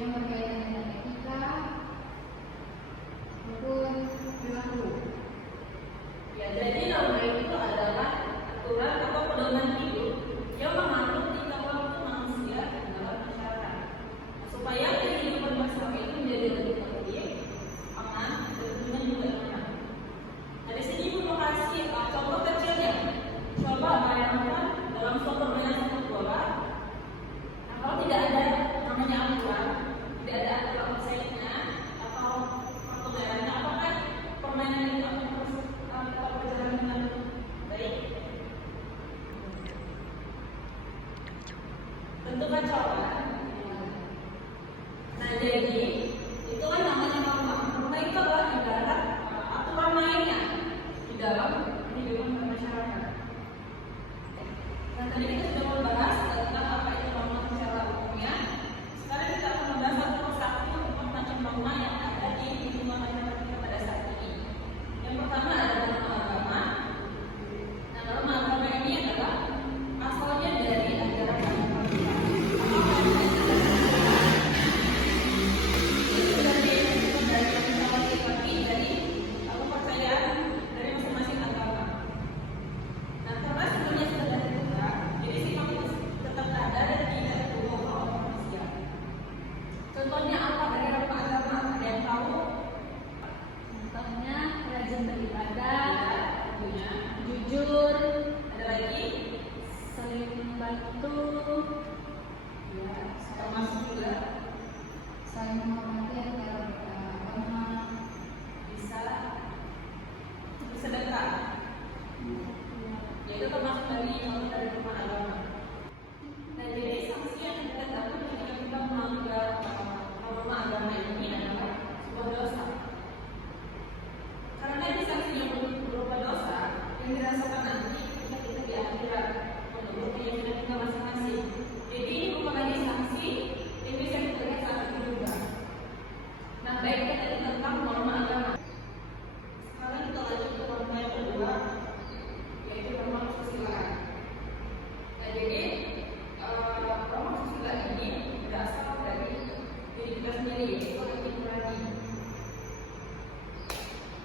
yang berkaitan dengan etika maupun perilaku. Ya, jadi norma itu adalah aturan atau pedoman hidup yang mengatur tingkah laku manusia dalam masyarakat supaya kehidupan bersama itu menjadi lebih tertib, aman, dan juga nyaman. Nah, di sini Ibu kasih contoh kecilnya. Coba bayangkan dalam suatu permainan sepak bola. Nah, kalau tidak ada namanya aturan, tidak ada aturan offside-nya atau kartu merahnya, apakah permainan itu akan terus berjalan dengan baik? Tentu kacau kan? Nah, jadi itu kan namanya norma. Norma itu adalah ibarat aturan mainnya di dalam kehidupan bermasyarakat. Nah, tadi kita sudah membahas tentang apa itu norma secara umumnya. Sekarang kita akan membahas satu persatu untuk macam norma yang ada di lingkungan masyarakat kita pada saat ini. Yang pertama adalah norma agama. Nah, norma agama ini adalah asalnya dari ajaran agama kita. Itu dari kepercayaan dari masing-masing agama. Nah, karena sebenarnya sudah terbuka, jadi sifat itu tetap ada dan tidak berubah oleh manusia. Contohnya apa dari norma agama? Ada yang tahu? Contohnya rajin beribadah, Tentunya. jujur, Ada lagi? saling membantu, Ya, termasuk juga saling menghormati antara agama, bisa bersedekah. Yaitu termasuk dari norma agama. Nah, jadi sanksi yang kita dapat ketika kita melanggar norma agama ini adalah sebuah dosa. Karena ini sanksi yang berupa dosa yang dirasakan nanti ketika kita di akhirat menurut keyakinan kita masing-masing. Jadi ini bukan lagi sanksi yang bisa kita lihat saat itu juga. Nah, baiknya tadi tentang norma agama. Sekarang kita lanjut ke norma yang kedua, yaitu norma kesusilaan. Nah, jadi norma kesusilaan ini berasal dari diri kita sendiri, yaitu hati nurani.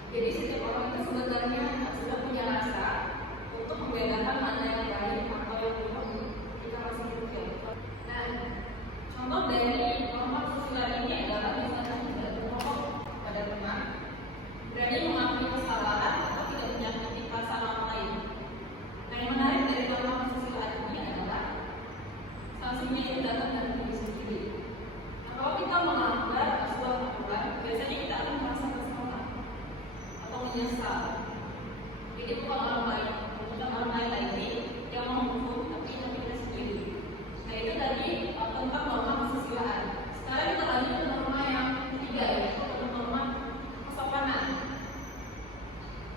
Jadi setiap orang itu sebenarnya sudah punya rasa untuk membedakan mana yang baik atau yang buruk kita masih kecil. Nah, contoh dari norma kesusilaan ini adalah misalnya tidak berbohong pada teman, berani mengakui kesalahan atau tidak menyakiti perasaan orang lain. Nah, yang menarik dari norma kesusilaan ini adalah sanksinya itu datang dari diri sendiri. Nah, kalau kita melanggar sebuah aturan, biasanya kita akan merasa bersalah atau menyesal. Jadi bukan orang lain lagi yang menghukum, tapi kita sendiri. Nah, itu tadi tentang norma kesusilaan. Sekarang kita lanjut ke norma yang ketiga, yaitu norma kesopanan.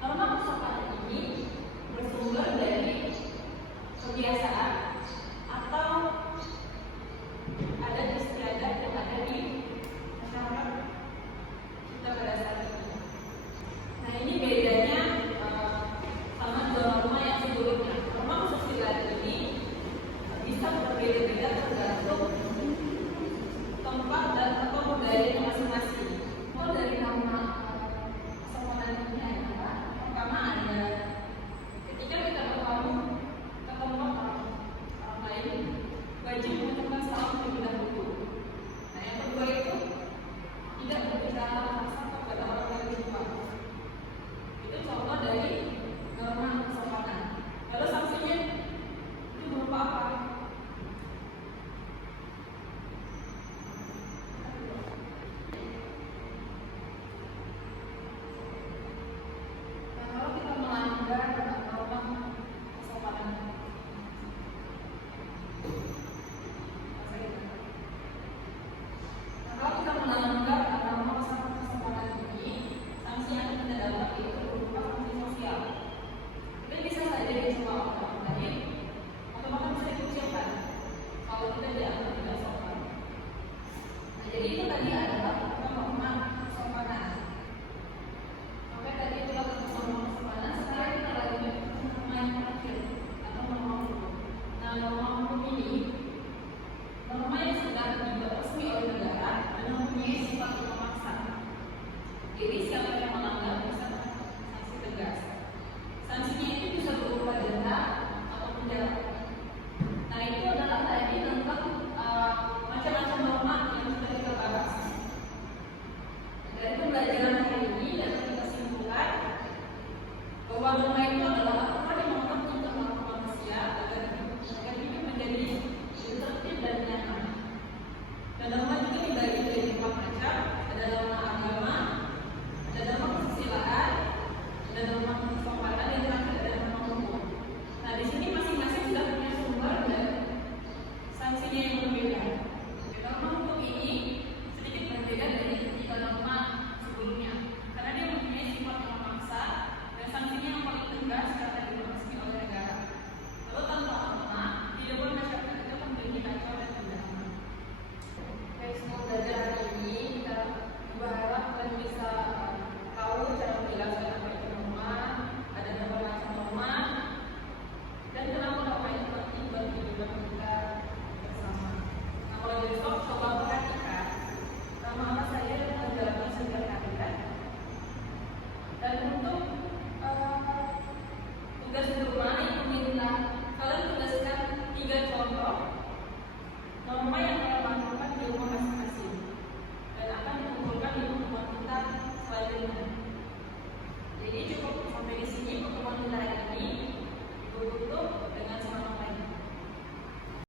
Norma kesopanan ini bersumber dari kebiasaan atau adat istiadat yang ada di masyarakat kita pada saat ini. Nah, ini bedanya sama dua norma yang sebelumnya. Norma kesusilaan ini bisa berbeda-beda tergantung tempat dan atau budayanya masing-masing. Kalau dari norma kesopanan ini adalah pertama ada ketika kita ketemu orang lain, wajib mengucapkan salam terlebih dahulu. Nah, yang kedua itu tidak berbicara kasar kepada orang yang berjumpa. Itu contoh dari norma kesopanan. Lalu sanksinya itu berupa apa? Nah, kalau kita melanggar norma kesopanan, nah, kalau kita melanggar norma kesopanan ini, sanksi yang kita dapat itu berupa sanksi sosial. Itu bisa saja dicela orang lain, atau bahkan bisa dikucilkan kalau kita dianggap tidak sopan. Nah, jadi itu tadi adalah norma kesopanan. Oke, tadi kita tentang norma kesopanan. Sekarang kita lanjut ke norma yang terakhir atau norma hukum. Nah, norma hukum ini norma yang sudah dibuat resmi oleh negara Jadi siapa